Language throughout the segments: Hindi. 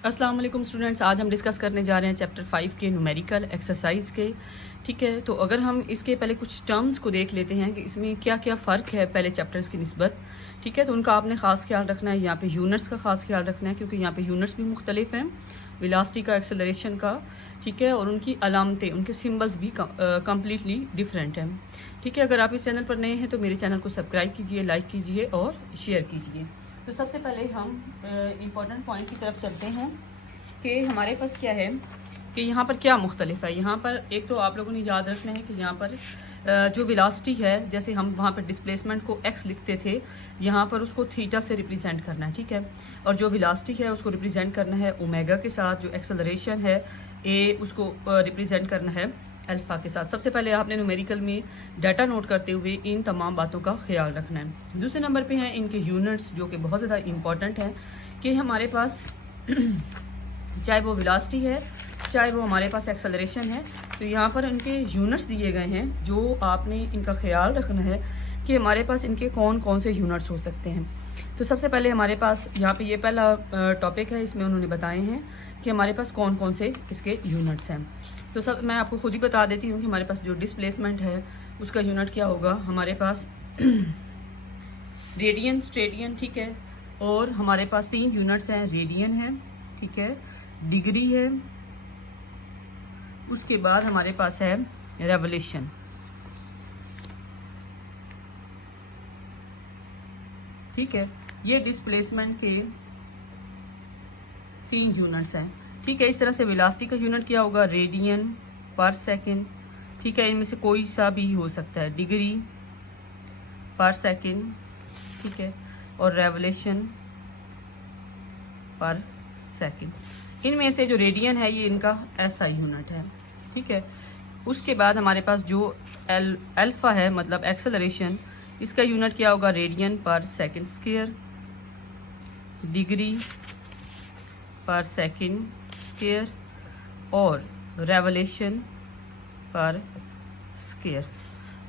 अस्सलाम वालेकुम स्टूडेंट्स, आज हम डिस्कस करने जा रहे हैं चैप्टर 5 के न्यूमेरिकल एक्सरसाइज के। ठीक है, तो अगर हम इसके पहले कुछ टर्म्स को देख लेते हैं कि इसमें क्या क्या फ़र्क है पहले चैप्टर्स की निस्बत। ठीक है, तो उनका आपने ख़ास ख्याल रखना है। यहाँ पे यूनिट्स का ख़ास ख्याल रखना है क्योंकि यहाँ पे यूनिट्स भी मुख्तलिफ हैं, वेलोसिटी का, एक्सेलरेशन का। ठीक है, और उनकी अलामतें, उनके सिम्बल्स भी कम्प्लीटली डिफरेंट हैं। ठीक है, अगर आप इस चैनल पर नए हैं तो मेरे चैनल को सब्सक्राइब कीजिए, लाइक कीजिए और शेयर कीजिए। तो सबसे पहले हम इम्पोर्टेंट पॉइंट की तरफ चलते हैं कि हमारे पास क्या है कि यहाँ पर क्या मुख्तलिफ है। यहाँ पर एक तो आप लोगों ने याद रखना है कि यहाँ पर जो वेलोसिटी है, जैसे हम वहाँ पर डिस्प्लेसमेंट को एक्स लिखते थे, यहाँ पर उसको थीटा से रिप्रेजेंट करना है। ठीक है, और जो वेलोसिटी है उसको रिप्रेजेंट करना है ओमेगा के साथ। जो एक्सेलरेशन है ए, उसको रिप्रेजेंट करना है अल्फा के साथ। सबसे पहले आपने न्यूमेरिकल में डाटा नोट करते हुए इन तमाम बातों का ख्याल रखना है। दूसरे नंबर पे हैं इनके यूनिट्स, जो कि बहुत ज़्यादा इम्पॉर्टेंट हैं कि हमारे पास चाहे वो वेलोसिटी है, चाहे वो हमारे पास एक्सेलरेशन है, तो यहाँ पर इनके यूनिट्स दिए गए हैं जो आपने इनका ख्याल रखना है कि हमारे पास इनके कौन कौन से यूनिट्स हो सकते हैं। तो सबसे पहले हमारे पास यहाँ पे ये पहला टॉपिक है, इसमें उन्होंने बताए हैं कि हमारे पास कौन कौन से इसके यूनिट्स हैं। तो सब मैं आपको खुद ही बता देती हूँ कि हमारे पास जो डिस्प्लेसमेंट है उसका यूनिट क्या होगा। हमारे पास रेडियन, स्टेडियन, ठीक है, और हमारे पास 3 यूनिट्स हैं। रेडियन है, ठीक है, डिग्री है, उसके बाद हमारे पास है रेवोल्यूशन। ठीक है, ये डिस्प्लेसमेंट के 3 यूनिट्स हैं। ठीक है, इस तरह से वेलोसिटी का यूनिट क्या होगा, रेडियन पर सेकंड। ठीक है, इनमें से कोई सा भी हो सकता है, डिग्री पर सेकंड, ठीक है, और रेवोल्यूशन पर सेकंड। इनमें से जो रेडियन है ये इनका एसआई यूनिट है। ठीक है, उसके बाद हमारे पास जो अल्फा है, मतलब एक्सेलरेशन, इसका यूनिट क्या होगा, रेडियन पर सेकंड स्क्वायर, डिग्री पर सेकंड स्क्वायर और रेवोल्यूशन पर स्क्वायर।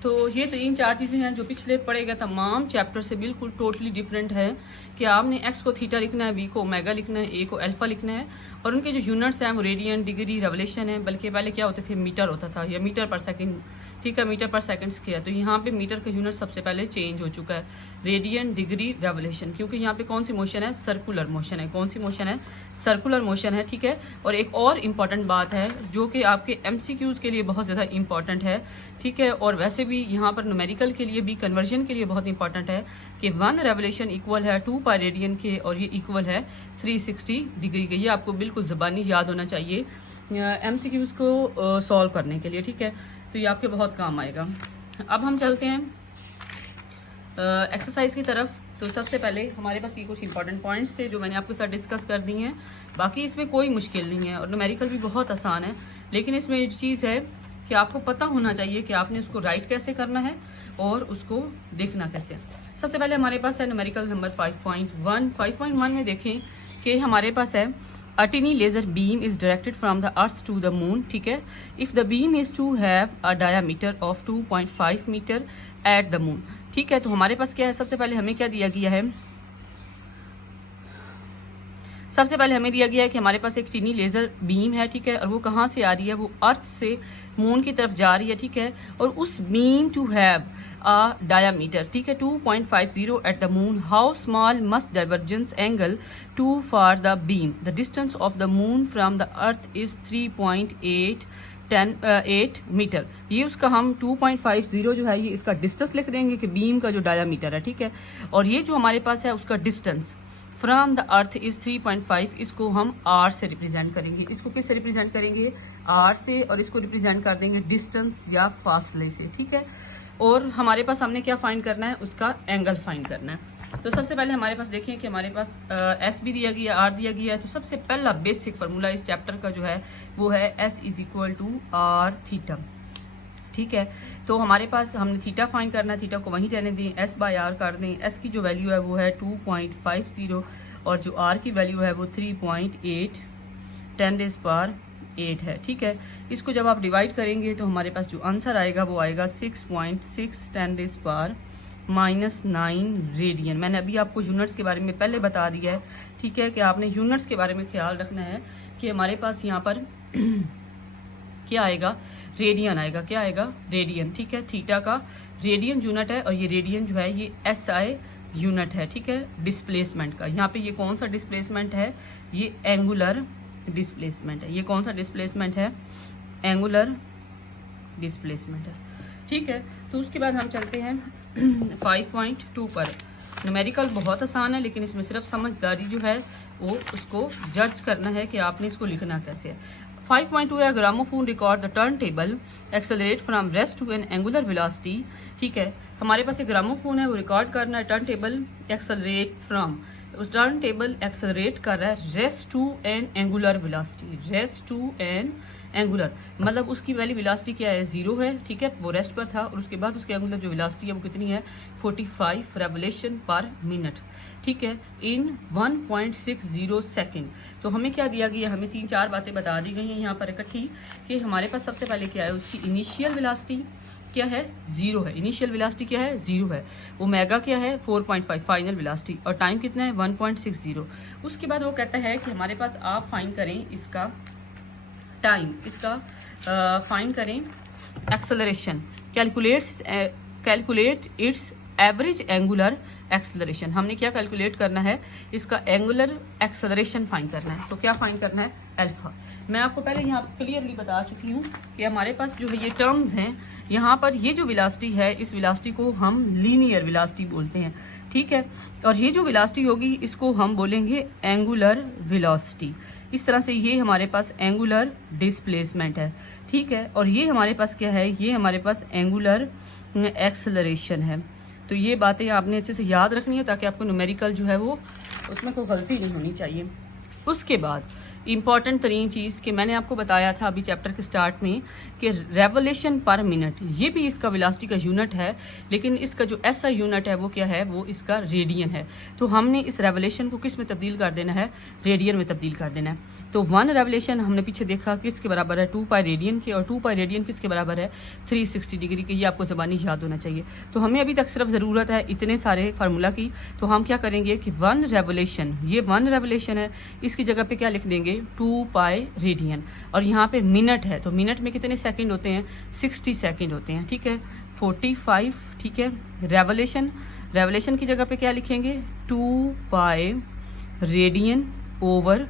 तो ये 3-4 चीज़ें हैं जो पिछले पढ़े गए तमाम चैप्टर से बिल्कुल टोटली डिफरेंट है कि आपने एक्स को थीटा लिखना है, बी को ओमेगा लिखना है, ए को अल्फा लिखना है, और उनके जो यूनिट्स हैं वो रेडियन, डिग्री, रेवोल्यूशन है। बल्कि पहले क्या होते थे, मीटर होता था या मीटर पर सेकंड। ठीक है, मीटर पर सेकंड किया, तो यहाँ पे मीटर का यूनिट सबसे पहले चेंज हो चुका है, रेडियन, डिग्री, रेवोल्यूशन, क्योंकि यहाँ पे कौन सी मोशन है, सर्कुलर मोशन है। कौन सी मोशन है, सर्कुलर मोशन है। ठीक है, और एक और इम्पॉर्टेंट बात है जो कि आपके MCQs के लिए बहुत ज़्यादा इंपॉर्टेंट है। ठीक है, और वैसे भी यहाँ पर न्यूमेरिकल के लिए भी, कन्वर्जन के लिए बहुत इंपॉर्टेंट है कि 1 रेवोल्यूशन इक्वल है 2 पाई रेडियन के, और ये इक्वल है 360 डिग्री के। ये आपको बिल्कुल ज़बानी याद होना चाहिए MCQs को सॉल्व करने के लिए। ठीक है, तो ये आपके बहुत काम आएगा। अब हम चलते हैं एक्सरसाइज की तरफ। तो सबसे पहले हमारे पास ये कुछ इंपॉर्टेंट पॉइंट्स थे जो मैंने आपके साथ डिस्कस कर दी हैं। बाकी इसमें कोई मुश्किल नहीं है और न्यूमेरिकल भी बहुत आसान है, लेकिन इसमें एक चीज़ है कि आपको पता होना चाहिए कि आपने उसको राइट कैसे करना है और उसको देखना कैसे। सबसे पहले हमारे पास है न्यूमेरिकल नंबर 5.1। 5.1 में देखें कि हमारे पास है a tiny laser beam is directed from the earth to the moon. ठीक है, if the beam is to have a diameter of 2.5 meter at the moon. ठीक है, तो हमारे पास क्या है, सबसे पहले हमें क्या दिया गया है, सबसे पहले हमें दिया गया है कि हमारे पास एक टीनी लेजर बीम है। ठीक है, और वो कहाँ से आ रही है, वो अर्थ से मून की तरफ जा रही है। ठीक है, और उस beam to have a diameter, ठीक है, 2.50 at the moon. How small must divergence angle to for the beam? The distance of the moon from the earth is 3.8 metre. ये उसका हम 2.50 जो है ये इसका डिस्टेंस लिख देंगे कि बीम का जो डायामीटर है। ठीक है, और ये जो हमारे पास है उसका distance from the earth is 3.5, इसको हम आर से रिप्रेजेंट करेंगे। इसको किससे रिप्रेजेंट करेंगे, आर से, और इसको रिप्रेजेंट कर देंगे डिस्टेंस या फासले से। ठीक है, और हमारे पास हमने क्या फाइंड करना है, उसका एंगल फाइंड करना है। तो सबसे पहले हमारे पास देखें कि हमारे पास एस भी दिया गया, आर दिया गया है। तो सबसे पहला बेसिक फार्मूला इस चैप्टर का जो है वो है S is equal to R theta. ठीक है, तो हमारे पास हमने थीटा फाइंड करना है, थीटा को वहीं रहने दें, एस बाय आर कर दें। एस की जो वैल्यू है वो है 2.50 और जो आर की वैल्यू है वो 3.8 10⁻⁸ है। ठीक है, इसको जब आप डिवाइड करेंगे तो हमारे पास जो आंसर आएगा वो आएगा 6.6 10⁻⁻⁸ -9 रेडियन। मैंने अभी आपको यूनिट्स के बारे में पहले बता दिया है, ठीक है, कि आपने यूनिट्स के बारे में ख्याल रखना है कि हमारे पास यहाँ पर क्या आएगा, रेडियन आएगा। क्या आएगा, रेडियन, ठीक है। थीटा का रेडियन यूनिट है और ये रेडियन जो है ये SI यूनिट है, ठीक है, डिस्प्लेसमेंट का। यहाँ पे ये कौन सा डिस्प्लेसमेंट है, ये एंगुलर डिस्प्लेसमेंट है। ये कौन सा डिस्प्लेसमेंट है, एंगुलर डिस्प्लेसमेंट है, ठीक है। तो उसके बाद हम चलते हैं 5.2 पर। न्यूमेरिकल बहुत आसान है, लेकिन इसमें सिर्फ समझदारी जो है वो उसको जज करना है कि आपने इसको लिखना कैसे है। 5.2 है, gramophone record the turntable accelerate from rest to an angular velocity, ठीक है। हमारे पास एक ग्रामोफोन है, वो रिकॉर्ड करना है टर्न टेबल एक्सेलरेट फ्रॉम, उस टर्न टेबल एक्सेलरेट कर रहा है rest to an angular velocity, rest to an angular, मतलब उसकी वाली वेलोसिटी क्या है, 0 है, ठीक है, वो रेस्ट पर था, और उसके बाद उसके एंगुलर जो वेलोसिटी है वो कितनी है, 45 रेवोल्यूशन पर मिनट, ठीक है, इन 1.60 सेकेंड। तो हमें क्या दिया गया, हमें 3-4 बातें बता दी गई हैं यहाँ पर इकट्ठी, कि हमारे पास सबसे पहले क्या है, उसकी इनिशियल वेलोसिटी क्या है, 0 है, इनिशियल वेलोसिटी क्या है, 0 है, ओमेगा क्या है 4.5 फाइनल वेलोसिटी, और टाइम कितना है 1.60। उसके बाद वो कहता है कि हमारे पास आप फाइंड करें इसका टाइम, इसका फाइंड करें acceleration, calculate its average angular acceleration. हमने क्या कैलकुलेट करना है, इसका एंगुलर एक्सेलरेशन फाइंड करना है। तो क्या फाइंड करना है, अल्फा। मैं आपको पहले यहाँ क्लियरली बता चुकी हूँ कि हमारे पास जो है ये टर्म्स हैं, यहाँ पर ये जो वेलोसिटी है, इस वेलोसिटी को हम लीनियर वेलोसिटी बोलते हैं, ठीक है, और ये जो वेलोसिटी होगी इसको हम बोलेंगे एंगुलर वेलोसिटी। इस तरह से ये हमारे पास एंगुलर डिस्प्लेसमेंट है, ठीक है, और ये हमारे पास क्या है, ये हमारे पास एंगुलर एक्सेलरेशन है। तो ये बातें आपने अच्छे से याद रखनी है ताकि आपको न्यूमेरिकल जो है वो उसमें कोई गलती नहीं होनी चाहिए। उसके बाद इम्पॉर्टेंट तरीन चीज़ कि मैंने आपको बताया था अभी चैप्टर के स्टार्ट में कि रेवोल्यूशन पर मिनट, ये भी इसका वेलोसिटी का यूनिट है, लेकिन इसका जो SI यूनिट है वो क्या है, वो इसका रेडियन है। तो हमने इस रेवोल्यूशन को किस में तब्दील कर देना है, रेडियन में तब्दील कर देना है। तो 1 रेवोल्यूशन हमने पीछे देखा किसके बराबर है, 2 पाई रेडियन के, और 2 पाई रेडियन किसके बराबर है, 360 डिग्री के। ये आपको ज़बानी याद होना चाहिए। तो हमें अभी तक सिर्फ ज़रूरत है इतने सारे फार्मूला की। तो हम क्या करेंगे कि 1 रेवोल्यूशन, ये 1 रेवोल्यूशन है, इसकी जगह पे क्या लिख देंगे, 2 पाई रेडियन, और यहाँ पे मिनट है, तो मिनट में कितने सेकंड होते हैं, 60 सेकंड होते हैं, ठीक है, 45, ठीक है। रेवोल्यूशन की जगह पे क्या लिखेंगे, 2 पाई रेडियन ओवर,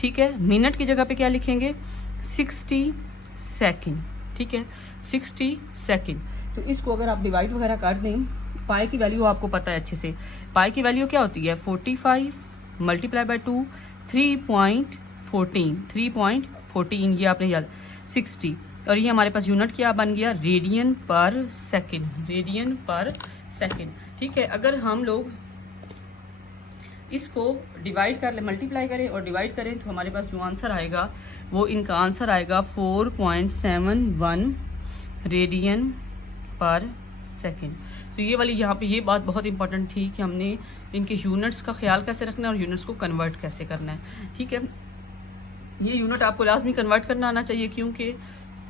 ठीक है, मिनट की जगह पे क्या लिखेंगे, 60 सेकंड, ठीक है, 60 सेकंड। तो इसको अगर आप डिवाइड वगैरह कर दें, पाई की वैल्यू आपको पता है अच्छे से, पाई की वैल्यू क्या होती है, 45 मल्टीप्लाई बाय 2, 3.14, ये आपने याद, 60, और ये हमारे पास यूनिट क्या बन गया, radian per second, radian per second, ठीक है। अगर हम लोग इसको डिवाइड कर ले, मल्टीप्लाई करें और डिवाइड करें, तो हमारे पास जो आंसर आएगा वो इनका आंसर आएगा 4.71 रेडियन पर सेकेंड। तो ये वाली यहाँ पे ये बात बहुत इंपॉर्टेंट थी कि हमने इनके यूनिट्स का ख्याल कैसे रखना है और यूनिट्स को कन्वर्ट कैसे करना है, ठीक है। ये यूनिट आपको लाजमी कन्वर्ट करना आना चाहिए, क्योंकि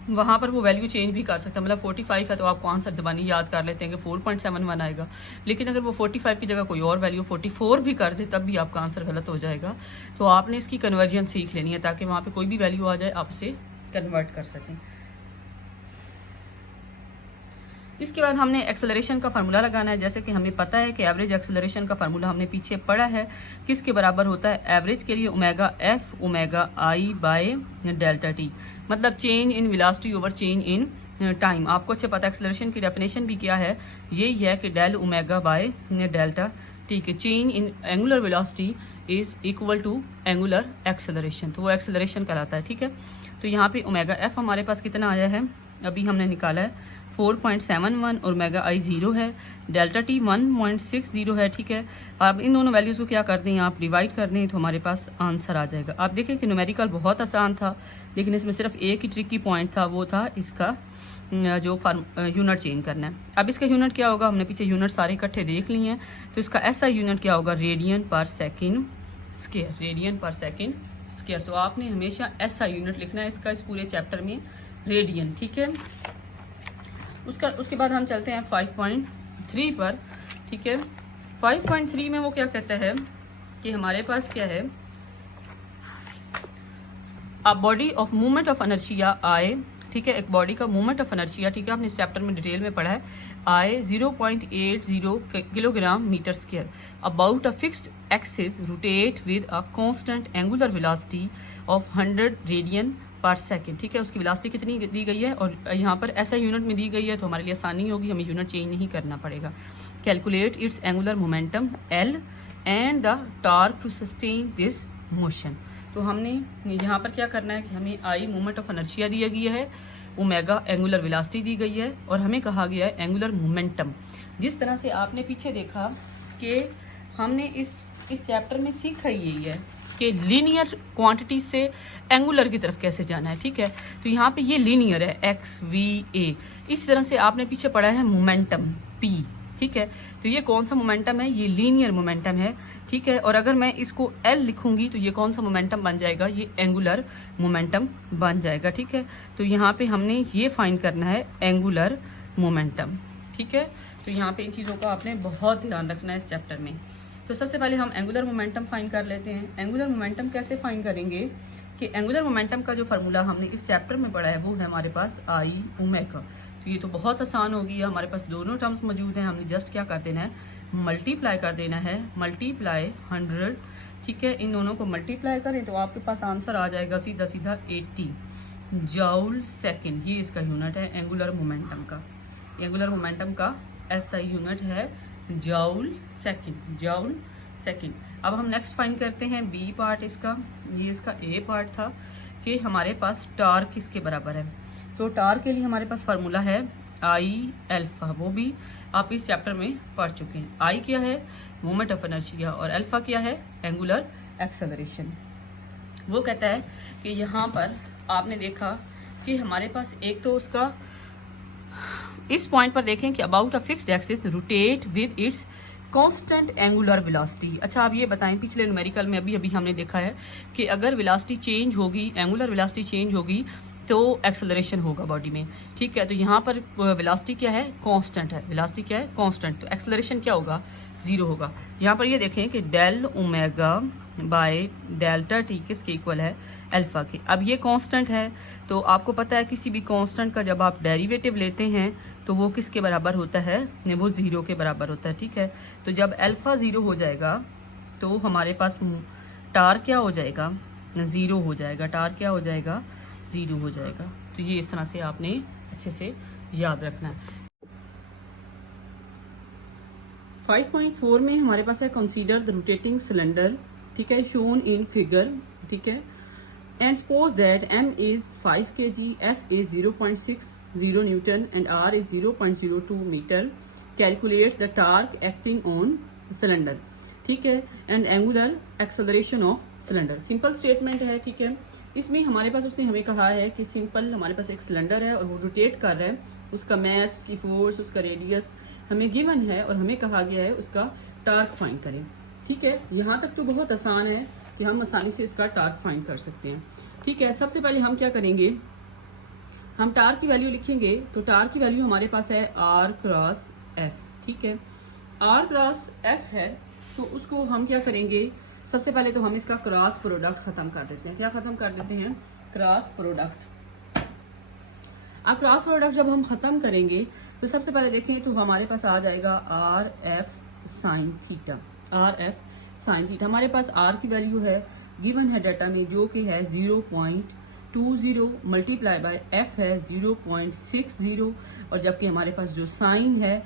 वहाँ पर वो वैल्यू चेंज भी कर सकता है। मतलब 45 है तो आपको आंसर ज़बानी याद कर लेते हैं कि 4.71 आएगा, लेकिन अगर वो 45 की जगह कोई और वैल्यू 44 भी कर दे तब भी आपका आंसर गलत हो जाएगा। तो आपने इसकी कन्वर्जन सीख लेनी है ताकि वहाँ पे कोई भी वैल्यू आ जाए आप उसे कन्वर्ट कर सकें। इसके बाद हमने एक्सेलरेशन का फार्मूला लगाना है। जैसे कि हमें पता है कि एवरेज एक्सेलरेशन का फार्मूला हमने पीछे पढ़ा है, किसके बराबर होता है, एवरेज के लिए omega f omega i by delta t, मतलब change in velocity over change in time. आपको अच्छे पता है एक्सेलरेशन की डेफिनेशन भी क्या है, यही है कि डेल ओमेगा बाय डेल्टा, ठीक है। Change in angular velocity is equal to angular acceleration, तो वो एक्सेलरेशन कहलाता है, ठीक है। तो यहाँ पे ओमेगा एफ हमारे पास कितना आया है, अभी हमने निकाला है 4.71 और ओमेगा आई 0 है, डेल्टा टी 1.60 है, ठीक है। आप इन दोनों वैल्यूज़ को क्या कर दें, आप डिवाइड कर दें तो हमारे पास आंसर आ जाएगा। आप देखें कि न्यूमेरिकल बहुत आसान था, लेकिन इसमें सिर्फ एक ही ट्रिकी पॉइंट था, वो था इसका जो यूनिट चेंज करना है। अब इसका यूनिट क्या होगा, हमने पीछे यूनिट सारे इकट्ठे देख लिए हैं, तो इसका ऐसा यूनिट क्या होगा, radian per second square, radian per second square. तो आपने हमेशा ऐसा यूनिट लिखना है इसका, इस पूरे चैप्टर में रेडियन, ठीक है। उसके बाद हम चलते हैं 5.3 पर। ठीक है। 5.3 में वो क्या कहता है कि हमारे पास क्या है, a body of movement of inertia आए, ठीक है, एक बॉडी का मूवमेंट ऑफ इनर्शिया, ठीक है, आपने इस चैप्टर में डिटेल में पढ़ा है, आए 0.80 kilogram metre square about a fixed axis rotate with a constant angular velocity of 100 radian per second, ठीक है। उसकी वेलोसिटी कितनी दी गई है और यहाँ पर ऐसा यूनिट में दी गई है तो हमारे लिए आसानी होगी, हमें यूनिट चेंज नहीं करना पड़ेगा। Calculate its angular momentum L and the torque to sustain this motion. तो हमने यहाँ पर क्या करना है कि हमें आई मोमेंट ऑफ इनर्शिया दिया गया है, ओमेगा एंगुलर वेलोसिटी दी गई है और हमें कहा गया है एंगुलर मोमेंटम। जिस तरह से आपने पीछे देखा कि हमने इस चैप्टर में सीखा यही है कि लीनियर क्वांटिटी से एंगुलर की तरफ कैसे जाना है, ठीक है। तो यहाँ पे ये लीनियर है x v a, इस तरह से आपने पीछे पढ़ा है मोमेंटम p, ठीक है। तो ये कौन सा मोमेंटम है, ये लीनियर मोमेंटम है, ठीक है। और अगर मैं इसको L लिखूंगी तो ये कौन सा मोमेंटम बन जाएगा, ये एंगुलर मोमेंटम बन जाएगा, ठीक है। तो यहाँ पे हमने ये फाइंड करना है एंगुलर मोमेंटम, ठीक है। तो यहाँ पे इन चीज़ों का आपने बहुत ध्यान रखना है इस चैप्टर में। तो सबसे पहले हम एंगुलर मोमेंटम फाइंड कर लेते हैं। एंगुलर मोमेंटम कैसे फाइंड करेंगे कि एंगुलर मोमेंटम का जो फार्मूला हमने इस चैप्टर में पढ़ा है वो है हमारे पास आई ओमेगा। तो ये तो बहुत आसान हो गया, हमारे पास दोनों टर्म्स मौजूद हैं, हमने जस्ट क्या कर देना है, मल्टीप्लाई कर देना है, मल्टीप्लाई 100, ठीक है। इन दोनों को मल्टीप्लाई करें तो आपके पास आंसर आ जाएगा सीधा सीधा 80 जूल सेकेंड। ये इसका यूनिट है एंगुलर मोमेंटम का। एंगुलर मोमेंटम का ऐसा यूनिट है जूल सेकेंड, जूल सेकेंड। अब हम नेक्स्ट फाइंड करते हैं बी पार्ट इसका। ये इसका ए पार्ट था कि हमारे पास टार्क किसके बराबर है। तो टार्क के लिए हमारे पास फार्मूला है आई अल्फा, वो भी आप इस चैप्टर में पढ़ चुके हैं। आई क्या है, मोमेंट ऑफ इनर्शिया, और अल्फा क्या है, एंगुलर एक्सेलरेशन। वो कहता है कि यहाँ पर आपने देखा कि हमारे पास एक तो उसका इस पॉइंट पर देखें कि about a fixed axis rotate with its constant angular velocity. अच्छा आप ये बताएं, पिछले न्यूमेरिकल में अभी हमने देखा है कि अगर वेलोसिटी चेंज होगी, एंगुलर वेलोसिटी चेंज होगी तो एक्सेलरेशन होगा बॉडी में, ठीक है। तो यहाँ पर वेलोसिटी क्या है, कांस्टेंट है, वेलोसिटी क्या है, कांस्टेंट, तो एक्सेलरेशन क्या होगा, 0 होगा। यहाँ पर ये देखें कि del omega by delta t किसके इक्वल है, अल्फा के। अब ये कांस्टेंट है तो आपको पता है किसी भी कांस्टेंट का जब आप डेरिवेटिव लेते हैं तो वो किसके बराबर होता है, वो 0 के बराबर होता है, ठीक है। तो जब अल्फा 0 हो जाएगा तो हमारे पास टार क्या हो जाएगा, 0 हो जाएगा, टार क्या हो जाएगा, 0 हो जाएगा। तो ये इस तरह से आपने अच्छे से याद रखना है। 5.4 में हमारे पास है कंसीडर द रोटेटिंग सिलेंडर, ठीक है, शोन इन फिगर, ठीक है, and suppose that m is 5 kg, f is 0.60 newton and r is 0.02 मीटर। Calculate the torque acting on cylinder, ठीक है, and angular acceleration of cylinder. Simple statement है, ठीक है। इसमें हमारे पास उसने हमें कहा है कि सिंपल हमारे पास एक सिलेंडर है और वो रोटेट कर रहा है, उसका मैस की फोर्स, उसका रेडियस हमें गिवन है और हमें कहा गया है उसका टार्क फाइंड करें, ठीक है। यहाँ तक तो बहुत आसान है कि हम आसानी से इसका टार्क फाइंड कर सकते हैं, ठीक है। सबसे पहले हम क्या करेंगे, हम टार्क की वैल्यू लिखेंगे। तो टार्क की वैल्यू हमारे पास है r क्रॉस f, ठीक है, r क्रॉस f है। तो उसको हम क्या करेंगे, सबसे पहले तो हम इसका क्रॉस प्रोडक्ट खत्म कर देते हैं। क्या खत्म कर देते हैं, क्रॉस प्रोडक्ट। अब क्रॉस प्रोडक्ट जब हम खत्म करेंगे तो सबसे पहले देखें तो हमारे पास आ जाएगा R F sine theta, R F sine theta. हमारे पास आर की वैल्यू है गिवन है डाटा में जो कि है 0.20 मल्टीप्लाई बाय एफ है 0.60, और जबकि हमारे पास जो साइन है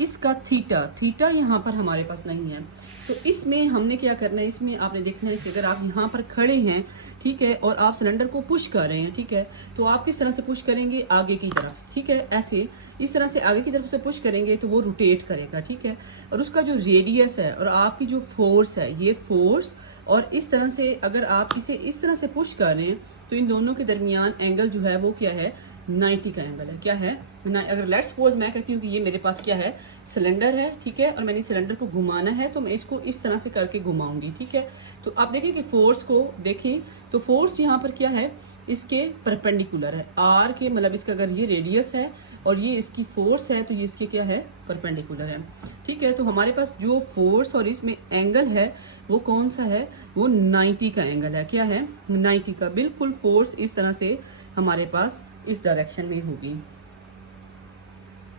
इसका थीटा, थीटा यहाँ पर हमारे पास नहीं है। तो इसमें हमने क्या करना है, इसमें आपने देखना है कि अगर आप यहाँ पर खड़े हैं, ठीक है, और आप सिलेंडर को पुश कर रहे हैं, ठीक है, तो आप किस तरह से पुश करेंगे, आगे की तरफ, ठीक है, ऐसे इस तरह से आगे की तरफ से पुश करेंगे तो वो रोटेट करेगा, ठीक है। और उसका जो रेडियस है और आपकी जो फोर्स है, ये फोर्स, और इस तरह से अगर आप इसे इस तरह से पुश कर रहे हैं तो इन दोनों के दरमियान एंगल जो है वो क्या है, 90 का एंगल है। क्या है, अगर लेट्स सपोज मैं कहती हूँ कि ये मेरे पास क्या है, सिलेंडर है, ठीक है, और मैंने सिलेंडर को घुमाना है तो मैं इसको इस तरह से करके घुमाऊंगी, ठीक है। तो आप देखिए कि फोर्स को देखें तो फोर्स यहाँ पर क्या है, इसके परपेंडिकुलर है, आर के, मतलब इसका अगर ये रेडियस है और ये इसकी फोर्स है, तो ये इसके क्या है, परपेंडिकुलर है। ठीक है, तो हमारे पास जो फोर्स और इसमें एंगल है वो कौन सा है, वो 90 का एंगल है। क्या है, 90 का। बिल्कुल फोर्स इस तरह से हमारे पास इस डायरेक्शन में होगी।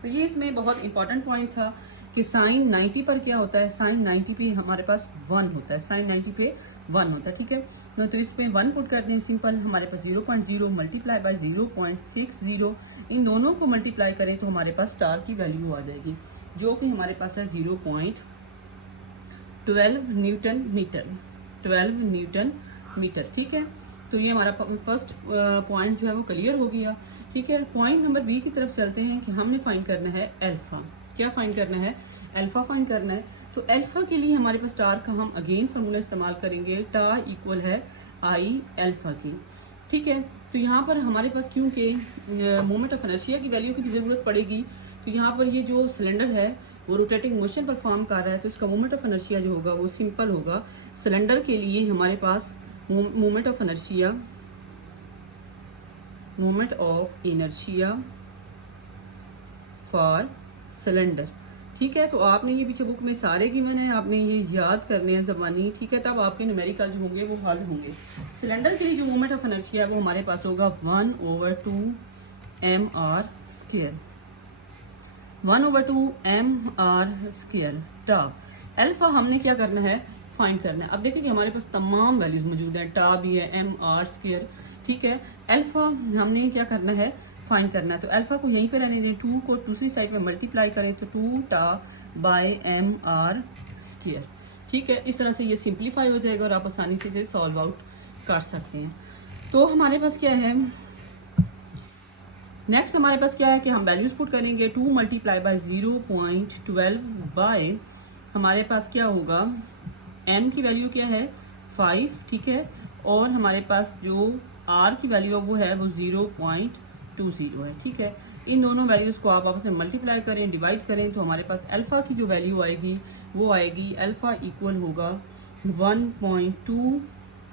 तो ये इसमें बहुत इंपॉर्टेंट पॉइंट था कि साइन 90 पर क्या होता है, साइन 90 पे हमारे पास 1 होता है, साइन 90 पे 1 होता है। ठीक है, तो इस पे 1 पुट करते हैं सिंपल, हमारे पास 0.0 मल्टीप्लाई बाय 0.60, इन दोनों को मल्टीप्लाई करें तो हमारे पास स्टार की वैल्यू आ जाएगी, जो कि हमारे पास है 0.12 न्यूटन मीटर, 12 न्यूटन मीटर। ठीक है, तो ये हमारा फर्स्ट पॉइंट जो है वो क्लियर हो गया। ठीक है, पॉइंट नंबर बी की तरफ चलते हैं कि हमने फाइंड करना है अल्फा। क्या फाइंड करना है, अल्फा फाइंड करना है। तो अल्फा के लिए हमारे पास स्टार का हम अगेन फॉर्मूला इस्तेमाल करेंगे, टा इक्वल है आई अल्फा की। ठीक है, तो यहाँ पर हमारे पास क्योंकि मोमेंट ऑफ इनर्शिया की वैल्यू की जरूरत पड़ेगी, तो यहाँ पर ये जो सिलेंडर है वो रोटेटिंग मोशन परफॉर्म कर रहा है, तो इसका मोमेंट ऑफ इनर्शिया जो होगा वो सिंपल होगा। सिलेंडर के लिए हमारे पास moment of inertia for cylinder. ठीक है, तो आपने ये पीछे बुक में सारे गिवन है, आपने ये याद करने हैं ज़बानी। ठीक है, तब आपके न्यूमेरिकल जो होंगे वो हल होंगे। सिलेंडर के लिए जो मोमेंट ऑफ इनर्शिया वो हमारे पास होगा 1/2 mr², 1/2 mr²। तब अल्फा हमने क्या करना है, फाइंड करना है। अब देखिए कि हमारे पास तमाम वैल्यूज मौजूद है, टा भी है, mr²। ठीक है, अल्फा हमने क्या करना है, फाइंड करना है। तो अल्फा को यहीं पे रहने दें, 2 को दूसरी साइड पे मल्टीप्लाई करें तो 2 टा बाय mr²। ठीक है, इस तरह से ये सिंप्लीफाई हो जाएगा और आप आसानी से इसे सॉल्व आउट कर सकते हैं। तो हमारे पास क्या है, नेक्स्ट हमारे पास क्या है कि हम वैल्यूज पुट करेंगे, 2 मल्टीप्लाई बाय 0.12 बाय हमारे पास क्या होगा, m की वैल्यू क्या है 5। ठीक है, और हमारे पास जो r की वैल्यू है वो 0.20 है। ठीक है, इन दोनों वैल्यूज को आप आपस में मल्टीप्लाई करें, डिवाइड करें, तो हमारे पास अल्फा की जो वैल्यू आएगी वो आएगी, अल्फा इक्वल होगा 1.2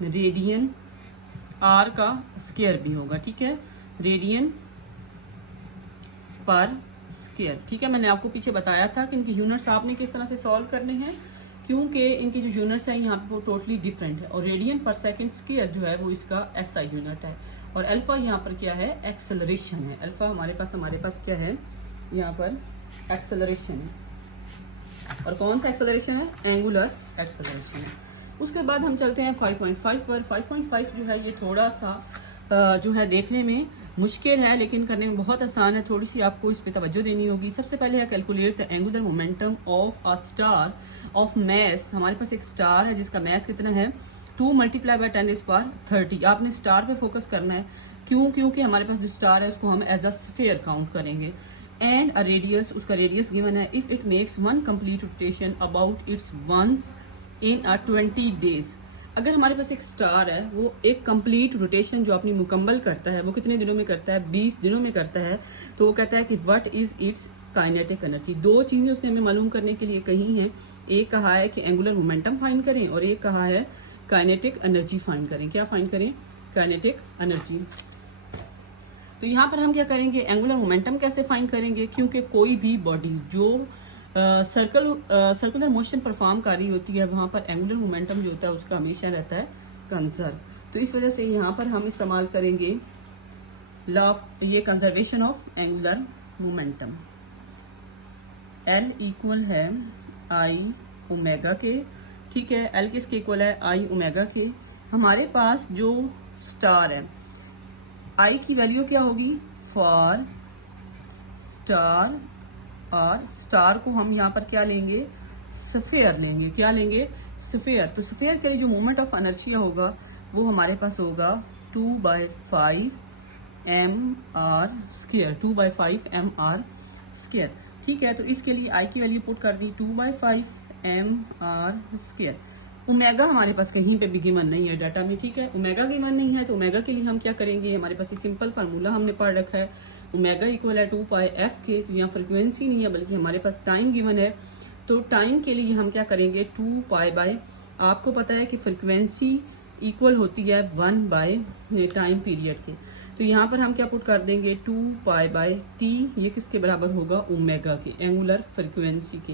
रेडियन, r का स्क्वायर भी होगा। ठीक है, रेडियन पर स्क्वायर। ठीक है, मैंने आपको पीछे बताया था कि इनकी यूनिट्स आपने किस तरह से सॉल्व करने हैं, क्योंकि इनकी जो यूनिट्स है यहाँ पे वो टोटली डिफरेंट है, और रेडियन पर सेकंड स्क्वायर जो है वो इसका एसआई यूनिट है, और अल्फा यहाँ पर क्या है, एक्सेलरेशन है। अल्फा हमारे पास क्या है, यहाँ पर एक्सेलरेशन है, और कौन सा एक्सेलरेशन है, एंगुलर एक्सेलरेशन है। उसके बाद हम चलते हैं 5.5 पर। 5.5 जो है ये थोड़ा सा जो है देखने में मुश्किल है, लेकिन करने में बहुत आसान है। थोड़ी सी आपको इस पे तवज्जो देनी होगी। सबसे पहले है calculate the angular momentum of a star of mass. हमारे पास एक स्टार है जिसका मैस कितना है, 2 मल्टीप्लाई बाय 10⁻30। आपने स्टार पे फोकस करना है, क्योंकि हमारे पास जो स्टार है उसको हम एज अ स्फीयर काउंट करेंगे। एंड अ रेडियस, उसका रेडियस गिवन है, if it makes 1 complete rotation about its once in 20 days. अगर हमारे पास एक स्टार है, वो एक कंप्लीट रोटेशन जो अपनी मुकम्मल करता है वो कितने दिनों में करता है, 20 दिनों में करता है, तो वो कहता है कि what is it's kinetic energy. दो चीजें उसने हमें मालूम करने के लिए कही हैं, एक कहा है कि एंगुलर मोमेंटम फाइंड करें, और एक कहा है काइनेटिक एनर्जी फाइंड करें। क्या फाइंड करें, काइनेटिक एनर्जी। तो यहाँ पर हम क्या करेंगे, एंगुलर मोमेंटम कैसे फाइंड करेंगे, क्योंकि कोई भी बॉडी जो सर्कुलर मोशन परफॉर्म कर रही होती है वहां पर एंगुलर मोमेंटम जो होता है उसका हमेशा रहता है कंजर्व। तो इस वजह से यहाँ पर हम इस्तेमाल करेंगे लॉ ऑफ ये conservation of angular momentum. L equal है आई ओमेगा के। ठीक है, L किसके इक्वल है, आई ओमेगा के। हमारे पास जो स्टार है, I की वैल्यू क्या होगी, फॉर स्टार, और स्टार को हम यहाँ पर क्या लेंगे, स्फीयर लेंगे। क्या लेंगे, स्फीयर। तो स्फीयर के लिए जो मोमेंट ऑफ इनर्शिया होगा वो हमारे पास होगा 2/5 mr², 2/5 mr²। ठीक है, तो इसके लिए I की वैल्यू पुट कर दी 2/5 mr²। ओमेगा हमारे पास कहीं पे भी गिवन नहीं है डाटा में। ठीक है, ओमेगा गिवन नहीं है, तो ओमेगा के लिए हम क्या करेंगे, हमारे पास ये सिंपल फार्मूला हमने पढ़ रखा है, ओमेगा इक्वल है 2πf के। तो यहाँ फ्रिक्वेंसी नहीं है बल्कि हमारे पास टाइम गिवन है, तो टाइम के लिए हम क्या करेंगे 2π, आपको पता है कि फ्रिक्वेंसी इक्वल होती है 1 बाय टाइम पीरियड के। तो यहाँ पर हम क्या पुट कर देंगे 2 पाई बाय टी, ये किसके बराबर होगा ओमेगा के, एंगुलर फ्रिक्वेंसी के।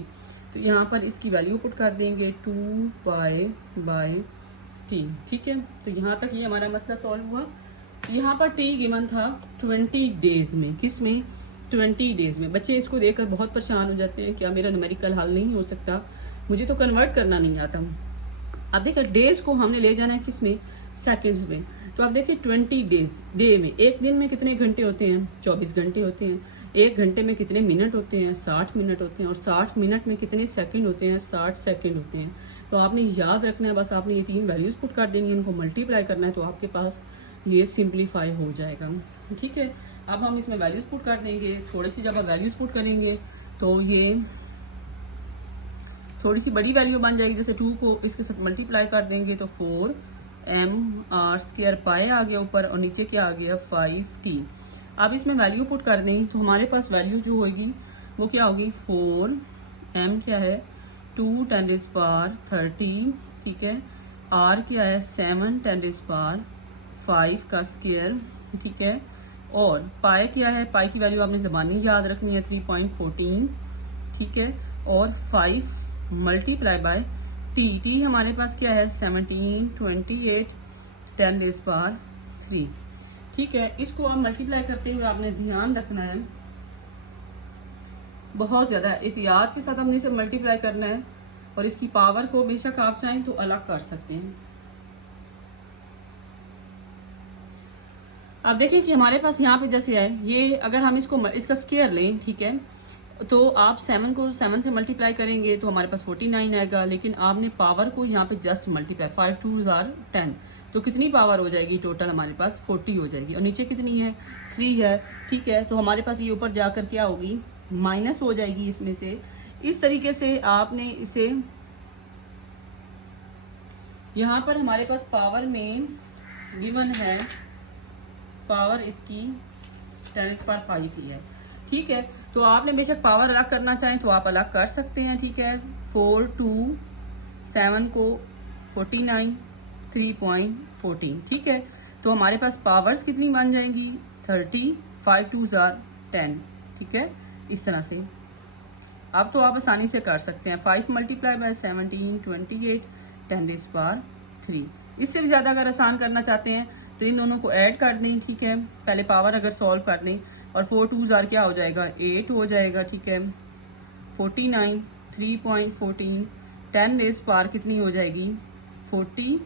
तो यहाँ पर इसकी वैल्यू पुट कर देंगे 2 पाई बाय टी, ठीक है। तो यहाँ तक ये हमारा मसला सॉल्व हुआ। यहाँ पर टी गिवन था 20 डेज में, किस में 20 डेज में। बच्चे इसको देखकर बहुत परेशान हो जाते हैं, क्या मेरा न्यूमेरिकल हल नहीं हो सकता, मुझे तो कन्वर्ट करना नहीं आता। अब देखिए डेज को हमने ले जाना है किस में, सेकंड्स में। तो अब देखिए 20 डेज, डे में एक दिन में कितने घंटे होते हैं 24 घंटे होते हैं। एक घंटे में कितने मिनट होते हैं 60 मिनट होते हैं। और 60 मिनट में कितने सेकंड होते हैं 60 सेकंड होते हैं। तो आपने याद रखना है, बस आपने ये 3 वैल्यूज पुट कर देनी है, इनको मल्टीप्लाई करना है, तो आपके पास ये सिंप्लीफाई हो जाएगा, ठीक है। अब हम इसमें वैल्यूज पुट कर देंगे। थोड़ी सी जब आप वैल्यूज पुट करेंगे तो ये थोड़ी सी बड़ी वैल्यू बन जाएगी। जैसे 2 को इसके साथ मल्टीप्लाई कर देंगे तो 4m/² पाए आ गया ऊपर, और नीचे क्या आ गया 5t। अब इसमें वैल्यू पुट कर दें तो हमारे पास वैल्यू जो होगी वो क्या होगी 4m क्या है 2 × 10⁻30, ठीक है। r क्या है 7 × 5 का स्क्वायर, ठीक है। और पाए क्या है, पाई की वैल्यू आपने ज़बानी याद रखनी है 3.14, ठीक है। और 5 मल्टीप्लाई बाय टी हमारे पास क्या है 1728 10⁻3, ठीक है। इसको आप मल्टीप्लाई करते हुए आपने ध्यान रखना है, बहुत ज्यादा एहतियात के साथ हमने इसे मल्टीप्लाई करना है। और इसकी पावर को बेशक आप चाहें तो अलग कर सकते हैं। अब देखिए कि हमारे पास यहाँ पे जैसे है ये, अगर हम इसका स्क्वायर लें, ठीक है, तो आप 7 को 7 से मल्टीप्लाई करेंगे तो हमारे पास 49 आएगा। लेकिन आपने पावर को यहाँ पे जस्ट मल्टीप्लाई 5 2 10, तो कितनी पावर हो जाएगी टोटल हमारे पास 40 हो जाएगी। और नीचे कितनी है 3 है, ठीक है। तो हमारे पास ये ऊपर जाकर क्या होगी माइनस हो जाएगी इसमें से। इस तरीके से आपने इसे, यहाँ पर हमारे पास पावर में गिवन है, पावर इसकी 10⁵ ही है, ठीक है। तो आपने बेशक पावर अलग करना चाहें तो आप अलग कर सकते हैं, ठीक है। 4 2 7 को 49 3.14, ठीक है। तो हमारे पास पावर्स कितनी बन जाएंगी 30 5 2 10, ठीक है। इस तरह से अब तो आप आसानी से कर सकते हैं। 5 मल्टीप्लाई बाय 17 28 10⁻3। इससे भी ज्यादा अगर आसान करना चाहते हैं तो इन दोनों को ऐड कर दें, ठीक है। पहले पावर अगर सॉल्व कर लें, और 4 2 क्या हो जाएगा 8 हो जाएगा, ठीक है। 49 3.14 10⁻, कितनी हो जाएगी 40,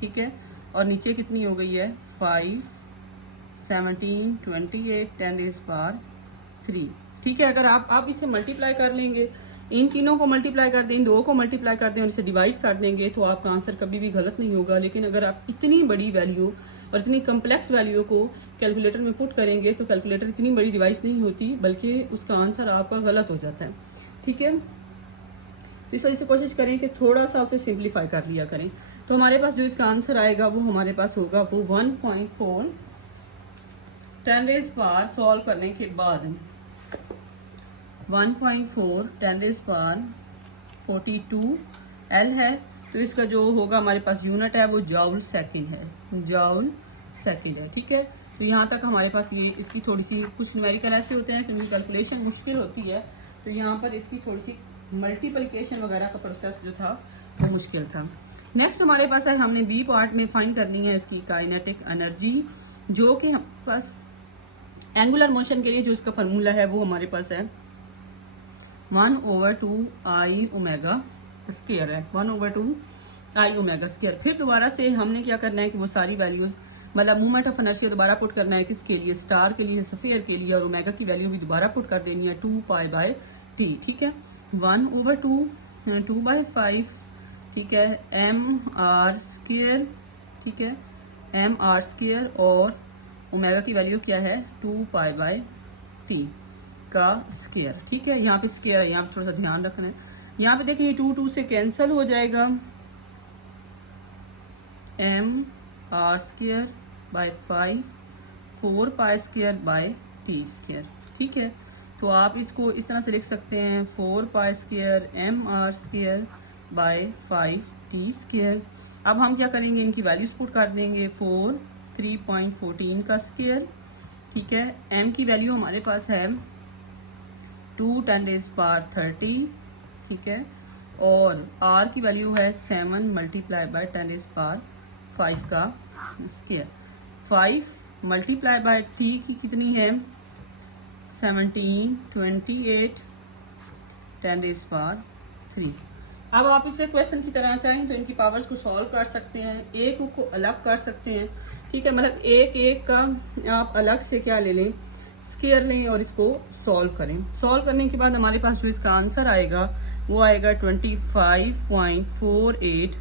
ठीक है। और नीचे कितनी हो गई है 5 17 28 10⁻3, ठीक है। अगर आप इसे मल्टीप्लाई कर लेंगे, इन तीनों को मल्टीप्लाई कर दें, इन दो को मल्टीप्लाई कर दें और इसे डिवाइड कर देंगे तो आपका आंसर कभी भी गलत नहीं होगा। लेकिन अगर आप इतनी बड़ी वैल्यू और इतनी कम्प्लेक्स वैल्यू को कैलकुलेटर में पुट करेंगे तो कैलकुलेटर इतनी बड़ी डिवाइस नहीं होती, बल्कि उसका आंसर आपका गलत हो जाता है, ठीक है। इस वजह से कोशिश करें कि थोड़ा सा उसे सिंप्लीफाई कर लिया करें। तो हमारे पास जो इसका आंसर आएगा वो हमारे पास होगा वो 1.4 10⁻, सॉल्व करने के बाद 1.4 10⁻42 L है। तो इसका जो होगा हमारे पास यूनिट है वो जॉउल सेकंड है, जॉउल सेकंड है, ठीक है। तो यहाँ तक हमारे पास ये इसकी थोड़ी सी कुछ न्यूमेरिकल ऐसे होते हैं क्योंकि कैलकुलेशन मुश्किल होती है, तो यहाँ पर इसकी थोड़ी सी मल्टीप्लिकेशन वगैरह का प्रोसेस जो था वो मुश्किल था। नेक्स्ट हमारे पास है, हमने बी पार्ट में फाइंड करनी है इसकी काइनेटिक एनर्जी, जो कि हमारे पास एंगुलर मोशन के लिए जो इसका फार्मूला है वो हमारे पास है 1/2 I ओमेगा स्क्वायर है, 1/2 I ओमेगा स्क्वायर। फिर दोबारा से हमने क्या करना है कि वो सारी वैल्यूज, मतलब मूवमेंट ऑफ इनर्शिया दोबारा पुट करना है, किसके लिए स्टार के लिए, स्फीयर के लिए, और ओमेगा की वैल्यू भी दोबारा पुट कर देनी है 2 पाई/t, ठीक है। 1/2 2/5, ठीक है, mr², ठीक है, mr², और ओमेगा की वैल्यू क्या है 2 पाई/t का स्क्वायर, ठीक है। यहाँ पे स्क्वायर है, यहाँ पे थोड़ा सा ध्यान रखना है। यहाँ पे देखिए 2 2 से कैंसिल हो जाएगा, mr²/5 4 पाई²/t², ठीक है। तो आप इसको इस तरह से लिख सकते हैं 4 पाई² mr²/5t²। अब हम क्या करेंगे, इनकी वैल्यूज पुट कर देंगे 4 3.14 का स्क्वायर, ठीक है। m की वैल्यू हमारे पास है 2 10⁻30, ठीक है। और r की वैल्यू है 7 मल्टीप्लाई बाय 10⁵ का स्क्वायर। 5 मल्टीप्लाई बाय 3 की कितनी है 17, 28 10⁻3। अब आप इसे क्वेश्चन की तरह चाहें तो इनकी पावर्स को सॉल्व कर सकते हैं, एक को अलग कर सकते हैं, ठीक है। मतलब एक एक का आप अलग से क्या ले लें, स्क्वायर लें और इसको सॉल्व करें। सॉल्व करने के बाद हमारे पास जो इसका आंसर आएगा वो आएगा 25.48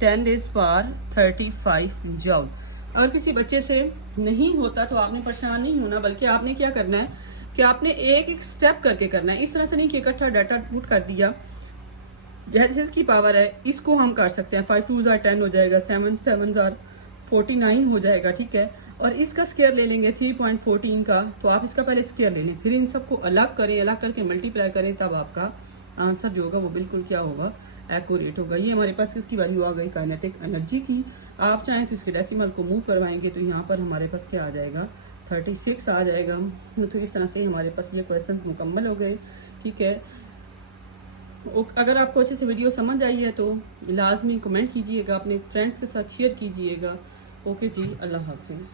10⁻35 जूल। अगर किसी बच्चे से नहीं होता तो आपने परेशान नहीं होना, बल्कि आपने क्या करना है कि आपने एक एक स्टेप करके करना है। इस तरह से नहीं कि इकट्ठा डाटा पुट कर दिया। जैसे इसकी पावर है इसको हम कर सकते हैं, 5 2 10 हो जाएगा, 7 7 49 हो जाएगा, ठीक है। और इसका स्क्वायर ले लेंगे 3.14 का, तो आप इसका पहले स्क्वायर ले लें, फिर इन सबको अलग करें, अलग करके मल्टीप्लाई करें, तब आपका आंसर जो होगा वो बिल्कुल क्या होगा, एक्यूरेट होगा। ये हमारे पास किसकी वैल्यू आ गई, काइनेटिक एनर्जी की। आप चाहें तो इसके डेसिमल को मूव करवाएंगे तो यहाँ पर हमारे पास क्या आ जाएगा, 36 आ जाएगा। तो इस तरह से हमारे पास ये क्वेश्चन मुकम्मल हो गए, ठीक है। अगर आपको अच्छे से वीडियो समझ आई है तो लाजमी कमेंट कीजिएगा, अपने फ्रेंड्स के साथ शेयर कीजिएगा। ओके जी, अल्लाह हाफिज।